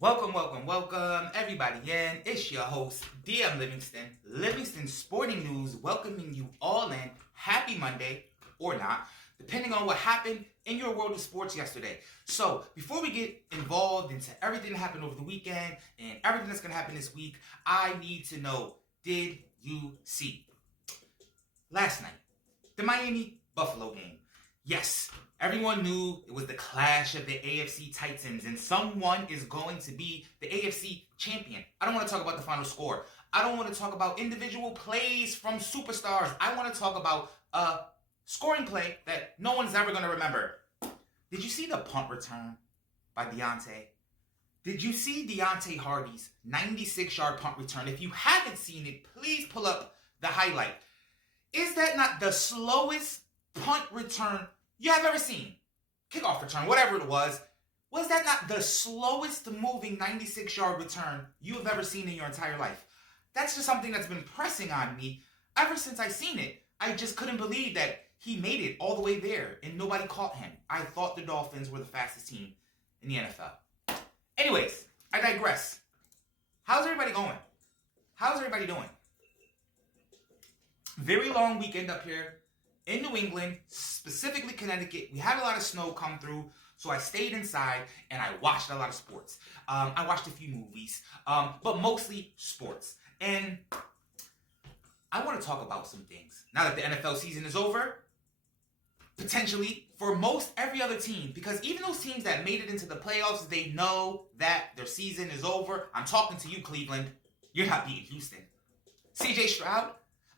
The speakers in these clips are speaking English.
Welcome, everybody in. It's your host, DM Livingston Sporting News, welcoming you all in. Happy Monday, or not, depending on what happened in your world of sports yesterday. So, before we get involved into everything that happened over the weekend and everything that's going to happen this week, I need to know, did you see last night the Miami-Buffalo game? Yes, everyone knew it was the clash of the AFC Titans, and someone is going to be the AFC champion. I don't want to talk about the final score. I don't want to talk about individual plays from superstars. I want to talk about a scoring play that no one's ever going to remember. Did you see the punt return by Deontay? Did you see Deontay Hardy's 96-yard punt return? If you haven't seen it, please pull up the highlight. Is that not the slowest punt return you have ever seen? Kickoff return, whatever it was that not the slowest moving 96-yard return you have ever seen in your entire life? That's just something that's been pressing on me ever since I seen it. I just couldn't believe that he made it all the way there and nobody caught him. I thought the Dolphins were the fastest team in the NFL. Anyways, I digress. How's everybody going? How's everybody doing? Very long weekend up here in New England, specifically Connecticut. We had a lot of snow come through, so I stayed inside and I watched a lot of sports. I watched a few movies, but mostly sports. And I want to talk about some things. Now that the NFL season is over, potentially for most every other team, because even those teams that made it into the playoffs, they know that their season is over. I'm talking to you, Cleveland. You're not beating Houston. CJ Stroud,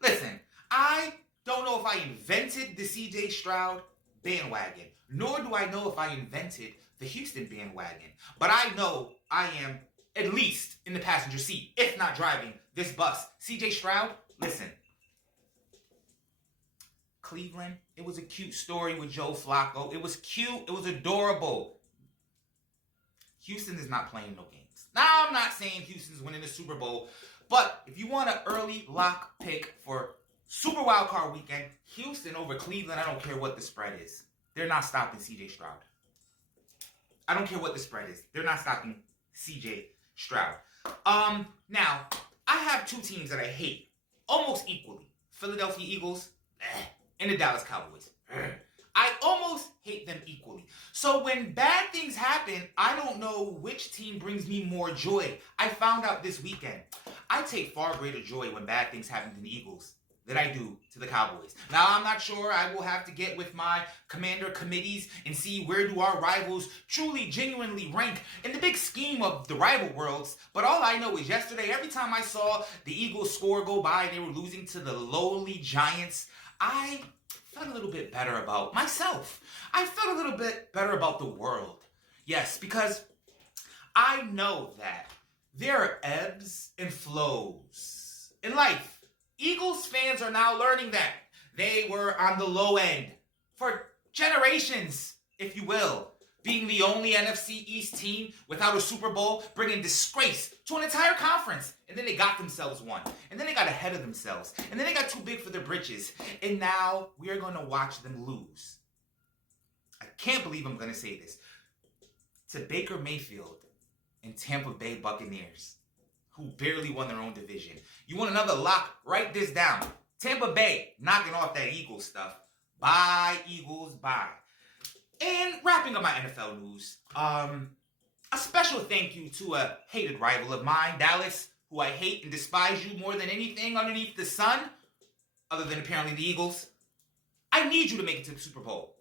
listen, I don't know if I invented the CJ Stroud bandwagon, nor do I know if I invented the Houston bandwagon. But I know I am at least in the passenger seat, if not driving this bus. CJ Stroud, listen. Cleveland, it was a cute story with Joe Flacco. It was cute. It was adorable. Houston is not playing no games. Now, I'm not saying Houston's winning the Super Bowl, but if you want an early lock pick for Super Wild Card Weekend, Houston over Cleveland, I don't care what the spread is. They're not stopping CJ Stroud. I don't care what the spread is. They're not stopping CJ Stroud. Now, I have two teams that I hate almost equally. Philadelphia Eagles and the Dallas Cowboys. I almost hate them equally. So when bad things happen, I don't know which team brings me more joy. I found out this weekend. I take far greater joy when bad things happen to the Eagles than I do to the Cowboys. Now, I'm not sure. I will have to get with my commander committees and see where do our rivals truly, genuinely rank in the big scheme of the rival worlds. But all I know is yesterday, every time I saw the Eagles score go by, they were losing to the lowly Giants, I felt a little bit better about myself. I felt a little bit better about the world. Yes, because I know that there are ebbs and flows in life. Eagles fans are now learning that. They were on the low end for generations, if you will, being the only NFC East team without a Super Bowl, bringing disgrace to an entire conference. And then they got themselves one. And then they got ahead of themselves. And then they got too big for their britches. And now we are going to watch them lose. I can't believe I'm going to say this. To Baker Mayfield and Tampa Bay Buccaneers, who barely won their own division. You want another lock? Write this down. Tampa Bay knocking off that Eagles stuff. Bye, Eagles, bye. And wrapping up my NFL news, a special thank you to a hated rival of mine, Dallas, who I hate and despise you more than anything underneath the sun, other than apparently the Eagles. I need you to make it to the Super Bowl.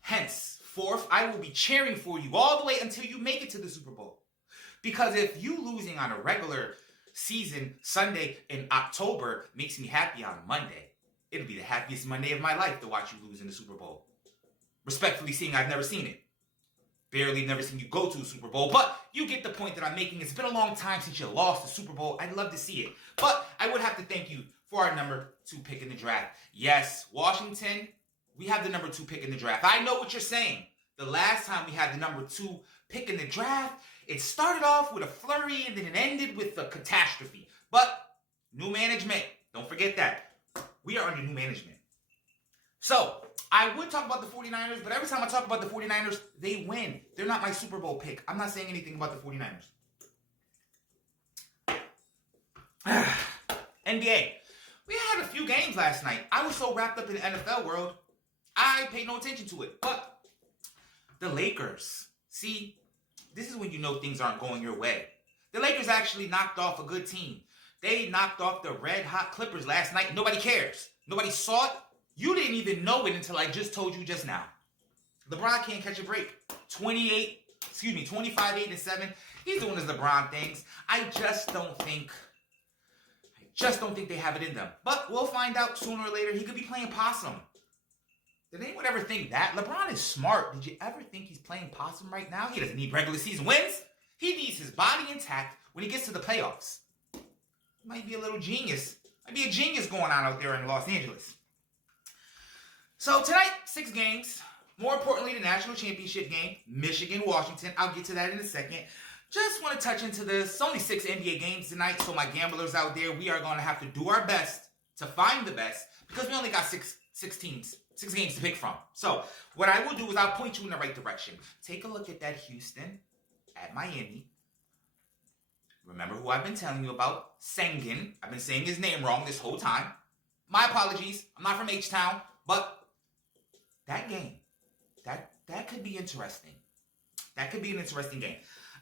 Henceforth, I will be cheering for you all the way until you make it to the Super Bowl. Because if you losing on a regular season Sunday in October makes me happy on Monday, it'll be the happiest Monday of my life to watch you lose in the Super Bowl. Respectfully seeing, I've never seen it. Barely never seen you go to a Super Bowl, but you get the point that I'm making. It's been a long time since you lost the Super Bowl. I'd love to see it. But I would have to thank you for our number 2 pick in the draft. Yes, Washington, we have the number 2 pick in the draft. I know what you're saying. The last time we had the number 2 pick in the draft, it started off with a flurry and then it ended with a catastrophe. But new management, don't forget that. We are under new management. So, I would talk about the 49ers, but every time I talk about the 49ers, they win. They're not my Super Bowl pick. I'm not saying anything about the 49ers. NBA. We had a few games last night. I was so wrapped up in the NFL world, I paid no attention to it. But the Lakers, see, this is when you know things aren't going your way. The Lakers actually knocked off a good team. They knocked off the red-hot Clippers last night. Nobody cares. Nobody saw it. You didn't even know it until I just told you just now. LeBron can't catch a break. 25, 8, and 7. He's doing his LeBron things. I just don't think they have it in them. But we'll find out sooner or later. He could be playing possum. Did anyone ever think that? LeBron is smart. Did you ever think he's playing possum right now? He doesn't need regular season wins. He needs his body intact when he gets to the playoffs. He might be a little genius. Might be a genius going on out there in Los Angeles. So tonight, 6 games. More importantly, the national championship game, Michigan, Washington. I'll get to that in a second. Just want to touch into this. It's only 6 NBA games tonight, so my gamblers out there, we are going to have to do our best to find the best because we only got 6 games to pick from. So what I will do is I'll point you in the right direction. Take a look at that Houston at Miami. Remember who I've been telling you about? Sengun. I've been saying his name wrong this whole time. My apologies. I'm not from H-Town, but that game, that could be interesting. That could be an interesting game.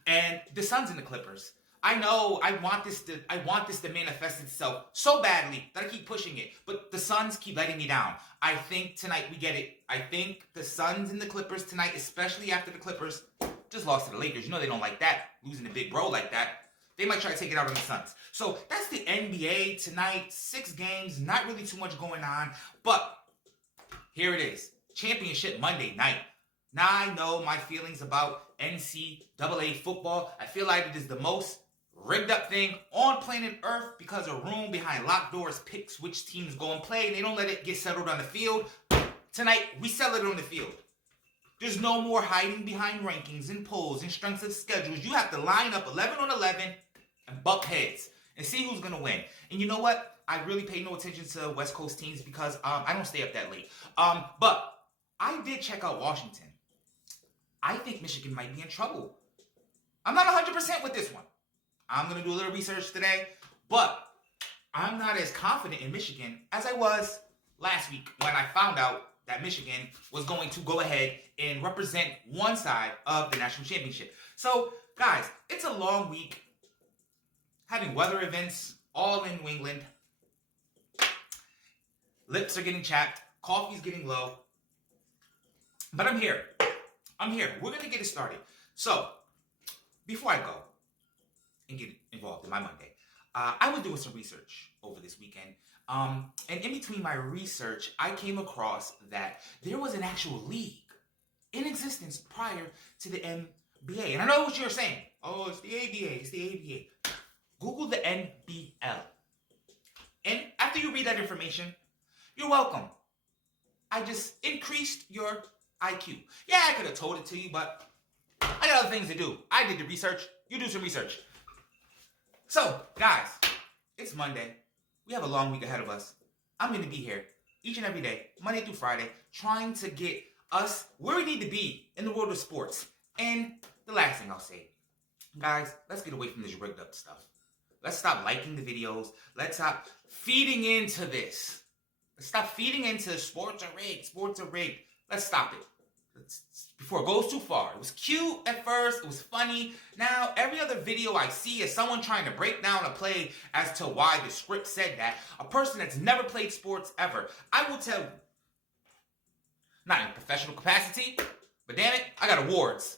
And the Suns and the Clippers. I know I want this to manifest itself so badly that I keep pushing it. But the Suns keep letting me down. I think tonight we get it. I think the Suns and the Clippers tonight, especially after the Clippers just lost to the Lakers. You know they don't like that. Losing a big bro like that. They might try to take it out on the Suns. So that's the NBA tonight. 6 games. Not really too much going on. But here it is. Championship Monday night. Now I know my feelings about NCAA football. I feel like it is the most rigged up thing on planet Earth because a room behind locked doors picks which teams go and play. And they don't let it get settled on the field. Tonight, we settle it on the field. There's no more hiding behind rankings and polls and strengths of schedules. You have to line up 11 on 11 and buck heads and see who's going to win. And you know what? I really pay no attention to West Coast teams because I don't stay up that late. But I did check out Washington. I think Michigan might be in trouble. I'm not 100% with this one. I'm going to do a little research today, but I'm not as confident in Michigan as I was last week when I found out that Michigan was going to go ahead and represent one side of the national championship. So, guys, it's a long week. Having weather events all in New England. Lips are getting chapped. Coffee's getting low. But I'm here. We're going to get it started. So, before I go and get involved in my Monday, I was doing some research over this weekend. And in between my research, I came across that there was an actual league in existence prior to the NBA. And I know what you're saying. Oh, it's the ABA. It's the ABA. Google the NBL. And after you read that information, you're welcome. I just increased your IQ. Yeah, I could have told it to you, but I got other things to do. I did the research. You do some research. So, guys, it's Monday. We have a long week ahead of us. I'm going to be here each and every day, Monday through Friday, trying to get us where we need to be in the world of sports. And the last thing I'll say, guys, let's get away from this rigged up stuff. Let's stop liking the videos. Let's stop feeding into this. Let's stop feeding into sports are rigged. Sports are rigged. Let's stop it. Before it goes too far. It was cute at first. It was funny. Now, every other video I see is someone trying to break down a play as to why the script said that. A person that's never played sports ever. I will tell you, not in professional capacity, but damn it, I got awards.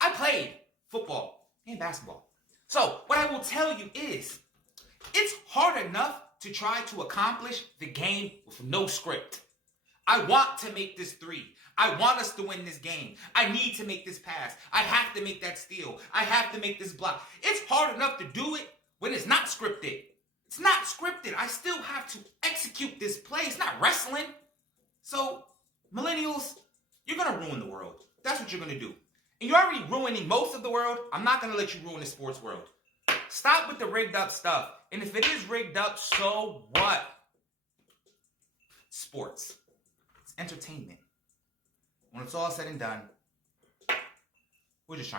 I played football and basketball. So, what I will tell you is, it's hard enough to try to accomplish the game with no script. I want to make this 3. I want us to win this game. I need to make this pass. I have to make that steal. I have to make this block. It's hard enough to do it when it's not scripted. It's not scripted. I still have to execute this play. It's not wrestling. So, millennials, you're going to ruin the world. That's what you're going to do. And you're already ruining most of the world. I'm not going to let you ruin the sports world. Stop with the rigged up stuff. And if it is rigged up, so what? Sports. It's entertainment. When it's all said and done, we're just trying